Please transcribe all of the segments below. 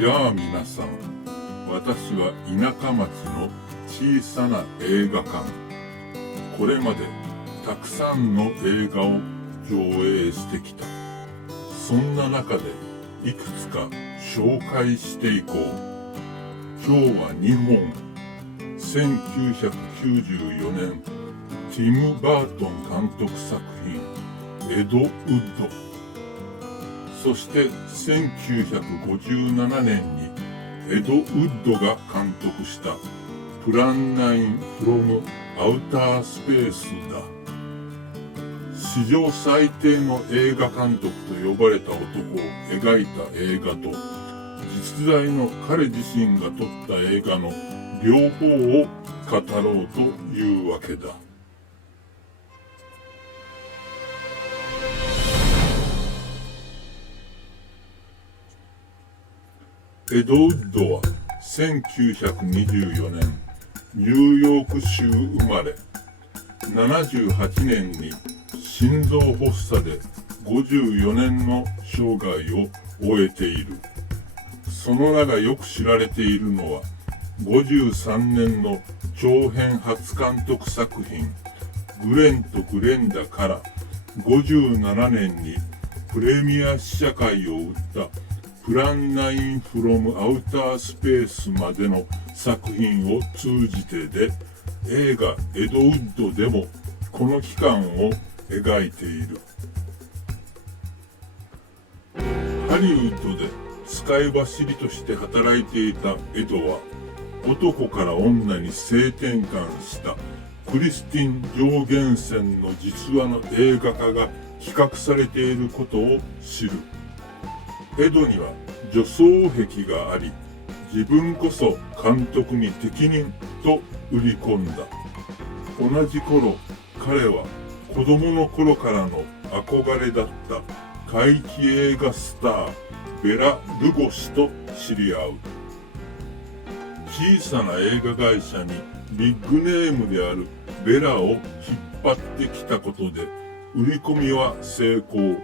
やあ皆さん、私は田舎町の小さな映画館。これまでたくさんの映画を上映してきた。そんな中でいくつか紹介していこう。今日は2本。1994年、ティム・バートン監督作品、エド・ウッド。そして1957年にエド・ウッドが監督したプラン9 from Outer Space だ。史上最低の映画監督と呼ばれた男を描いた映画と、実在の彼自身が撮った映画の両方を語ろうというわけだ。エド・ウッドは1924年ニューヨーク州生まれ、78年に心臓発作で54年の生涯を終えている。その名がよく知られているのは、53年の長編初監督作品、グレンとグレンダから57年にプレミア試写会を打ったプラン9 from Outer Space までの作品を通じてで、映画エド・ウッドでもこの期間を描いている。ハリウッドで使い走りとして働いていたエドは、男から女に性転換したクリスティン・ジョーゲンセンの実話の映画化が企画されていることを知る。エドには女装癖があり、自分こそ監督に適任と売り込んだ。同じ頃、彼は子供の頃からの憧れだった怪奇映画スター、ベラ・ルゴシと知り合う。小さな映画会社にビッグネームであるベラを引っ張ってきたことで、売り込みは成功。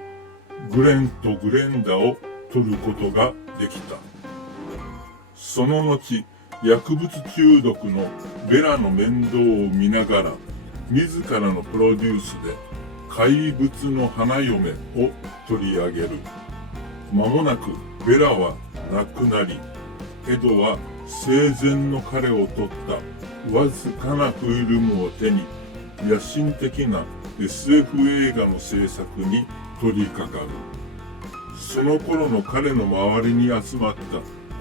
グレンとグレンダを取ることができた。その後、薬物中毒のベラの面倒を見ながら、自らのプロデュースで怪物の花嫁を取り上げる。間もなくベラは亡くなり、エドは生前の彼を撮ったわずかなフィルムを手に、野心的な SF 映画の制作に取り掛かる。その頃の彼の周りに集まった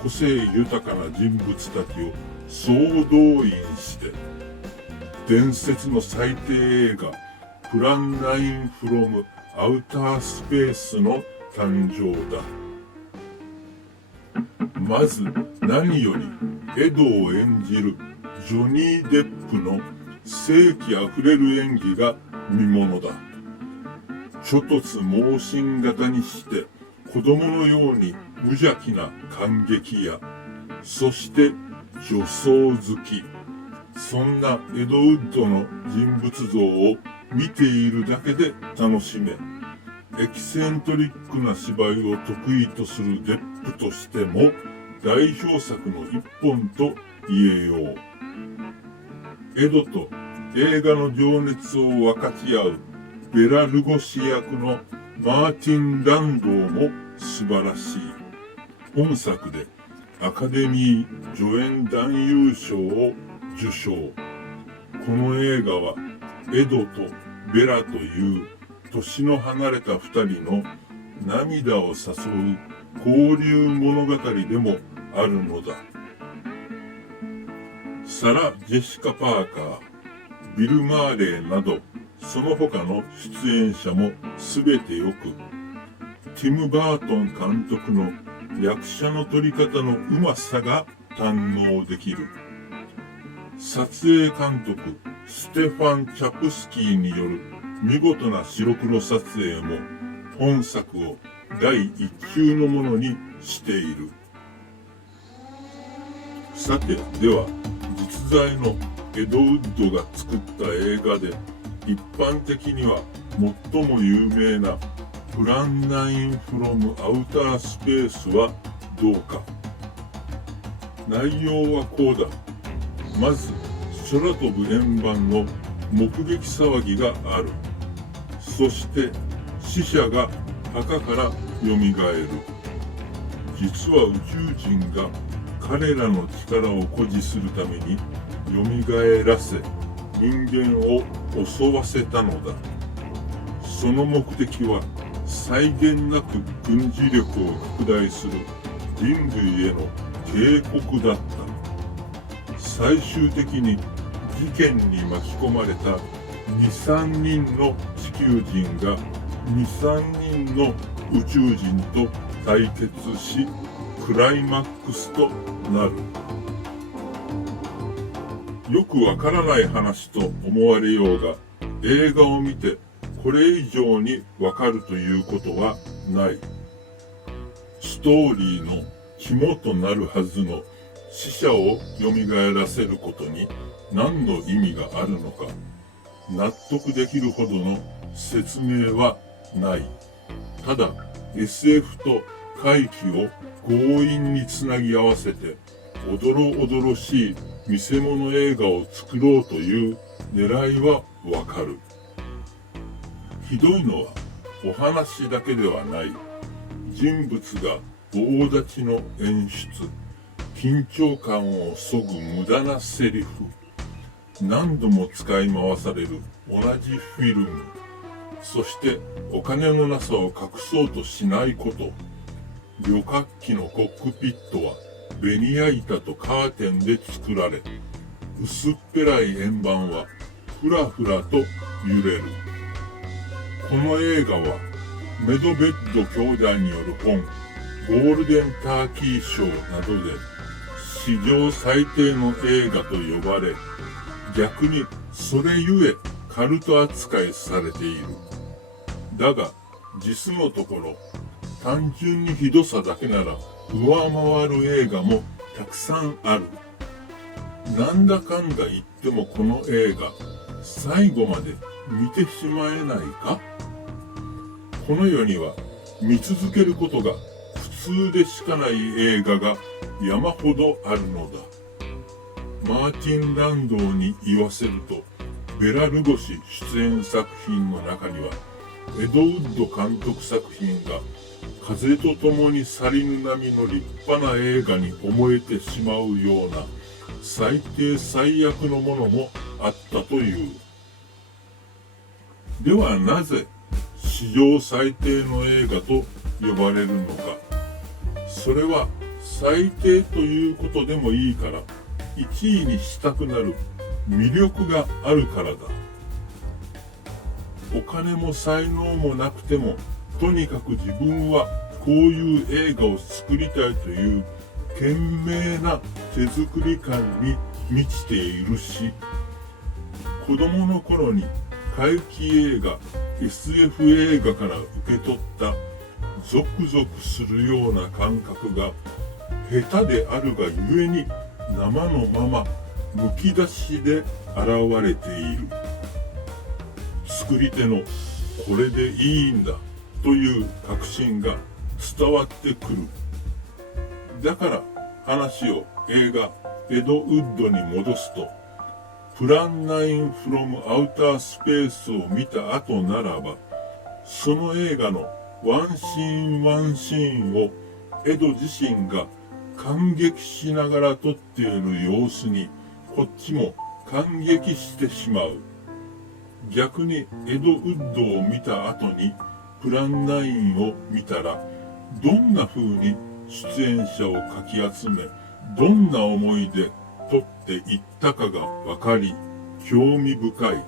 個性豊かな人物たちを総動員して、伝説の最低映画プラン9 from Outer Space の誕生だ。まず何よりエドを演じるジョニー・デップの生気あふれる演技が見ものだ。猪突猛進型にして子供のように無邪気な感激や、そして女装好き。そんなエド・ウッドの人物像を見ているだけで楽しめ、エキセントリックな芝居を得意とするデップとしても代表作の一本と言えよう。エドと映画の情熱を分かち合うベラ・ルゴシ役のマーティン・ランドーも素晴らしい。本作でアカデミー助演男優賞を受賞。この映画はエドとベラという年の離れた二人の涙を誘う交流物語でもあるのだ。サラ・ジェシカ・パーカー、ビル・マーレーなどその他の出演者もすべてよく、ティム・バートン監督の役者の撮り方のうまさが堪能できる。撮影監督ステファン・チャプスキーによる見事な白黒撮影も本作を第一級のものにしている。さて、では実在のエド・ウッドが作った映画で一般的には最も有名なプラン9 from Outer Space はどうか。内容はこうだ。まず、空飛ぶ円盤の目撃騒ぎがある。そして、死者が墓から蘇る。実は宇宙人が彼らの力を誇示するために蘇らせ、人間を襲わせたのだ。その目的は際限なく軍事力を拡大する人類への警告だった。最終的に事件に巻き込まれた2、3人の地球人が2、3人の宇宙人と対決し、クライマックスとなる。よくわからない話と思われようが、映画を見てこれ以上にわかるということはない。ストーリーの肝となるはずの死者を蘇らせることに何の意味があるのか、納得できるほどの説明はない。ただ、SF と怪奇を強引につなぎ合わせて、おどろおどろしい見せ物映画を作ろうという狙いはわかる。ひどいのはお話だけではない。人物が棒立ちの演出、緊張感を削ぐ無駄なセリフ、何度も使い回される同じフィルム、そしてお金のなさを隠そうとしないこと。旅客機のコックピットはベニヤ板とカーテンで作られ、薄っぺらい円盤はふらふらと揺れる。この映画はメドベッド兄弟による本、ゴールデンターキー賞などで史上最低の映画と呼ばれ、逆にそれゆえカルト扱いされている。だが実のところ、単純にひどさだけなら上回る映画もたくさんある。なんだかんだ言ってもこの映画、最後まで見てしまえないか？この世には見続けることが普通でしかない映画が山ほどあるのだ。マーティン・ランドーに言わせると、ベラ・ルゴシ出演作品の中には、エドウッド監督作品が風と共に去りぬ波の立派な映画に思えてしまうような最低最悪のものもあったという。ではなぜ史上最低の映画と呼ばれるのか。それは最低ということでもいいから1位にしたくなる魅力があるからだ。お金も才能もなくてもとにかく自分はこういう映画を作りたいという懸命な手作り感に満ちているし、子供の頃に怪奇映画、SF 映画から受け取ったゾクゾクするような感覚が下手であるがゆえに生のままむき出しで現れている。作り手のこれでいいんだという確信が伝わってくる。だから話を映画エドウッドに戻すと、プラン9 from Outer Space を見た後ならば、その映画のワンシーンワンシーンをエド自身が感激しながら撮っている様子にこっちも感激してしまう。逆にエドウッドを見た後にプラン9を見たら、どんな風に出演者をかき集め、どんな思いで撮っていったかがわかり、興味深い。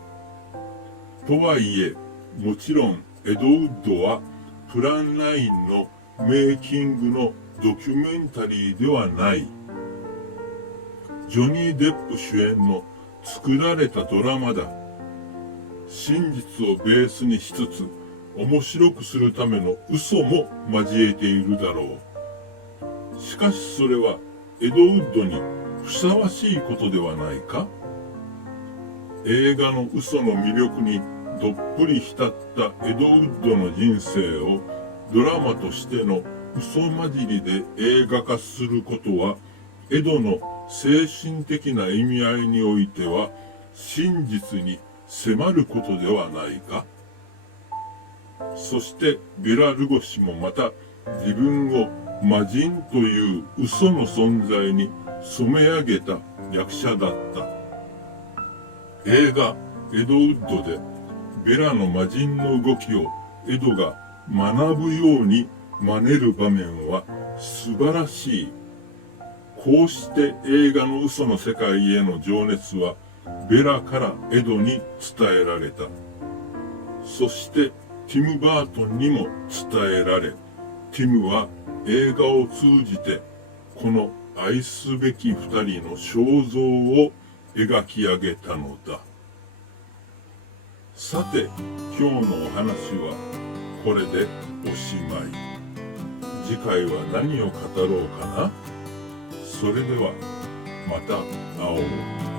とはいえ、もちろんエドウッドはプラン9のメイキングのドキュメンタリーではない。ジョニー・デップ主演の作られたドラマだ。真実をベースにしつつ、面白くするための嘘も交えているだろう。しかしそれはエドウッドにふさわしいことではないか？映画の嘘の魅力にどっぷり浸ったエドウッドの人生をドラマとしての嘘混じりで映画化することは江戸の精神的な意味合いにおいては真実に迫ることではないか。そしてベラルゴシもまた自分を魔人という嘘の存在に染め上げた役者だった。映画エドウッドでベラの魔人の動きをエドが学ぶように真似る場面は素晴らしい。こうして映画の嘘の世界への情熱はベラからエドに伝えられた。そしてティム・バートンにも伝えられ、ティムは映画を通じてこの愛すべき二人の肖像を描き上げたのだ。さて、今日のお話はこれでおしまい。次回は何を語ろうかな？それではまた会おう。